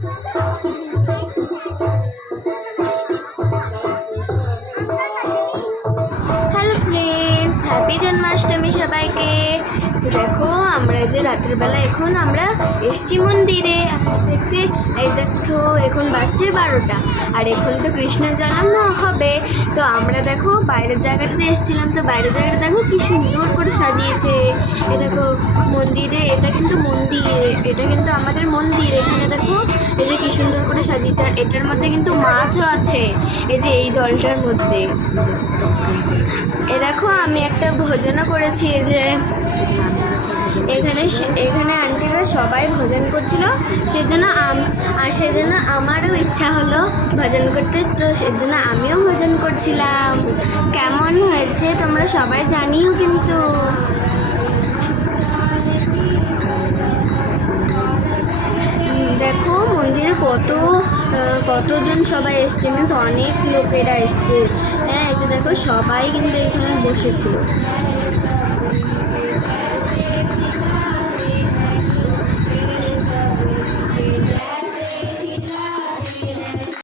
Hello friends, happy Janmashtami সবাইকে। তো দেখো আমরা যে রাতের বেলা এখন আমরা এসছি মন্দিরে দেখতে। এই দেখো এখন বাজছে 12টা, আর এখন তো কৃষ্ণ জন্ম হবে। তো আমরা দেখো বাইরের জায়গাটাতে এসেছিলাম, তো বাইরের জায়গাটা দেখো কি সুন্দর করে সাজিয়েছে। এ দেখো মন্দিরে, এটা কিন্তু মন্দির, এটা কিন্তু আমাদের মন্দির। এখানে দেখো এই যে কি সুন্দর করে সাজিয়েছে, আর এটার মধ্যে কিন্তু মাছও আছে, এই যে এই জলটার মধ্যে। এ দেখো আমি একটা ভোজনও করেছি, এই যে এখানে আন্টিরা সবাই ভোজন করছিল, সেজন্য আমারও ইচ্ছা হলো ভোজন করতে, তো সেজন্য আমিও ভোজন করছিলাম। কেমন হয়েছে তোমরা সবাই জানিও কিন্তু। দেখো মন্দিরে কতজন সবাই এসছে, মিনস অনেক লোকেরা এসছে। হ্যাঁ, এই যে দেখো সবাই কিন্তু এখানে বসেছিল।